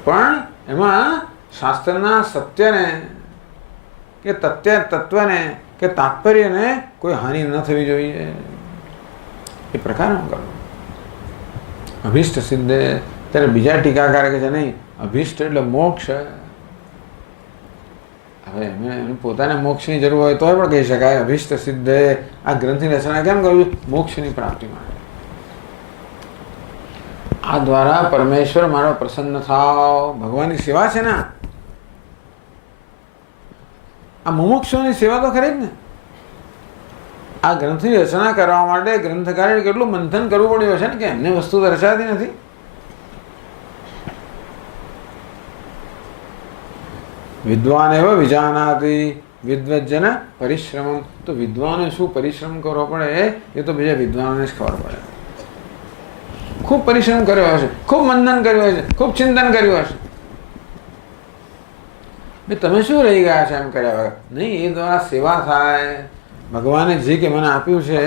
પણ એમાં શાસ્ત્રના સત્યને કે તત્વને કે તાત્પર્યને કોઈ હાનિ ન થવી જોઈએ એ પ્રકારનું કરું. અભિષ્ટ સિદ્ધે. ત્યારે બીજા ટીકાકાર કે છે નહીં, અભિષ્ટ એટલે મોક્ષ. હવે એમને પોતાને મોક્ષની જરૂર હોય તો પણ કહી શકાય અભિષ્ટ સિદ્ધે. આ ગ્રંથની રચના કેમ કરવું? મોક્ષની પ્રાપ્તિ માટે. આ દ્વારા પરમેશ્વર મારો પ્રસન્ન થાવ. ભગવાનની સેવા છે ને આ મુમુક્ષુની સેવા તો ખરી જ ને. આ ગ્રંથની રચના કરવા માટે ગ્રંથકારે કેટલું મંથન કરવું પડ્યું હશે ને, કે એમને વસ્તુ તો રચાતી નથી. વિદ્વાન એવ વિજાનાતિ વિદ્વજ્જન પરિશ્રમમ. તો વિદ્વાને શું પરિશ્રમ કરવો પડે એ તો બીજા વિદ્વાનોને જ ખબર પડે. ખૂબ પરિશ્રમ કર્યો હશે, ખૂબ મંથન કર્યું હશે, ખૂબ ચિંતન કર્યું હશે. તમે શું રહી ગયા છે એમ કર્યા વગર નહીં, એ દ્વારા સેવા થાય. ભગવાને જે કે મને આપ્યું છે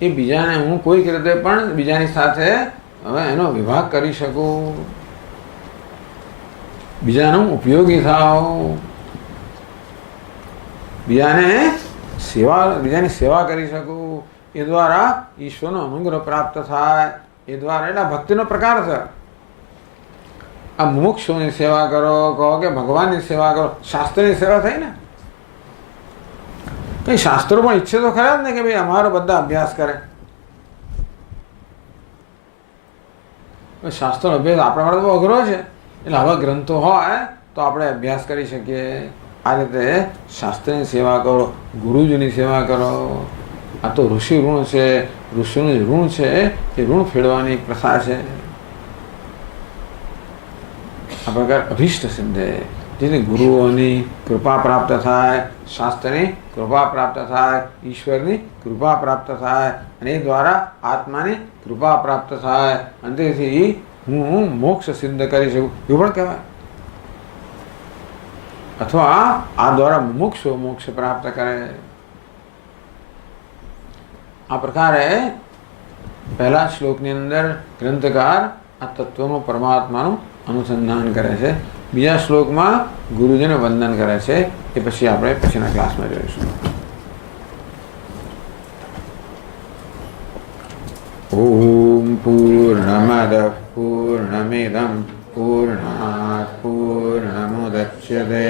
એ બીજાને હું કોઈક રીતે પણ બીજાની સાથે હવે એનો વિભાગ કરી શકું, બીજાનું ઉપયોગી થાવ, બીજાની સેવા કરી શકું. એ દ્વારા ઈશ્વરનો અનુગ્રહ પ્રાપ્ત થાય. એ દ્વારા એટલે ભક્તિનો પ્રકાર છે. આ મોક્ષોની સેવા કરો, કહો કે ભગવાનની સેવા કરો, શાસ્ત્રની સેવા થઈ ને. કઈ શાસ્ત્રો પણ ઈચ્છે તો ખરા જ ને કે ભાઈ અમારો બધા અભ્યાસ કરે. શાસ્ત્રો અભ્યાસ આપણા માટે બહુ અઘરો છે, એટલે આવા ગ્રંથો હોય તો આપણે અભ્યાસ કરી શકીએ. આ રીતે શાસ્ત્રની સેવા કરો, ગુરુજીની સેવા કરો. આ તો ઋષિ ઋણ છે, ઋષિનું જે ઋણ છે એ ઋણ ફેરવાની એક પ્રથા છે. આ પ્રકાર અભિષ્ટ સિદ્ધે, જેથી ગુરુઓની કૃપા પ્રાપ્ત થાય, શાસ્ત્રની કૃપા પ્રાપ્ત થાય, ઈશ્વરની કૃપા પ્રાપ્ત થાય, અને એ દ્વારા આત્માની કૃપા પ્રાપ્ત થાય, અને તેથી હું મોક્ષ સિદ્ધ કરી શકું એવું પણ કહેવાય. અથવા આ દ્વારા મુમુક્ષુ મોક્ષ પ્રાપ્ત કરે. આ પ્રકારે પહેલા શ્લોકની અંદર ગ્રંથકાર આ તત્વનું પરમાત્માનું અનુસંધાન કરે છે. બીજા શ્લોકમાં ગુરુજીને વંદન કરે છે. એ પછી આપણે પછીના ક્લાસમાં જોઈશું. ઓમ પૂર્ણમદ પૂર્ણમિદં પૂર્ણાત પૂર્ણમુદચ્યતે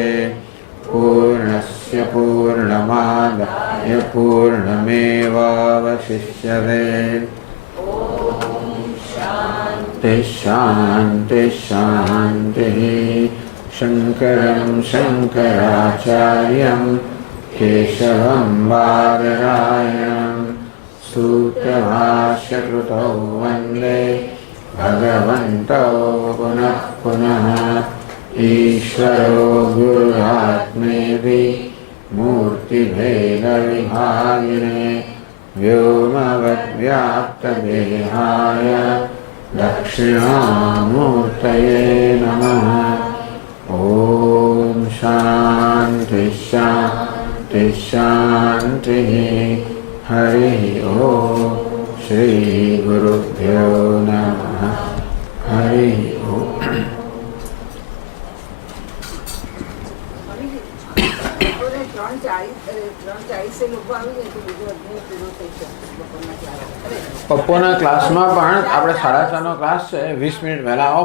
પૂર્ણસ્ય પૂર્ણમાદાય પૂર્ણમેવાવશિષ્યતે. શાંતિ શાંતિ. શંકરં શંકરાચાર્યં કેશવં બાદરાયણં સૂત્રભાષ્યકૃતૌ વંદે ભગવन्तौ પુનઃ પુનઃ. ઈશ્વરો ગુરુરાત્મેતિ મૂર્તિભેદવિભાગિને વ્યોમવદ્વ્યાપ્તદેહાય દક્ષિણામૂર્તયે નમઃ. ઓમ શાંતિ શાંતિ શાંતિ. હરિ ઓમ. શ્રી ગુરુભ્યો નમઃ. હરિ ઓમ. બપોરના ક્લાસમાં પણ આપણે 4:30 નો ક્લાસ છે. 20 મિનિટ વહેલા આવો.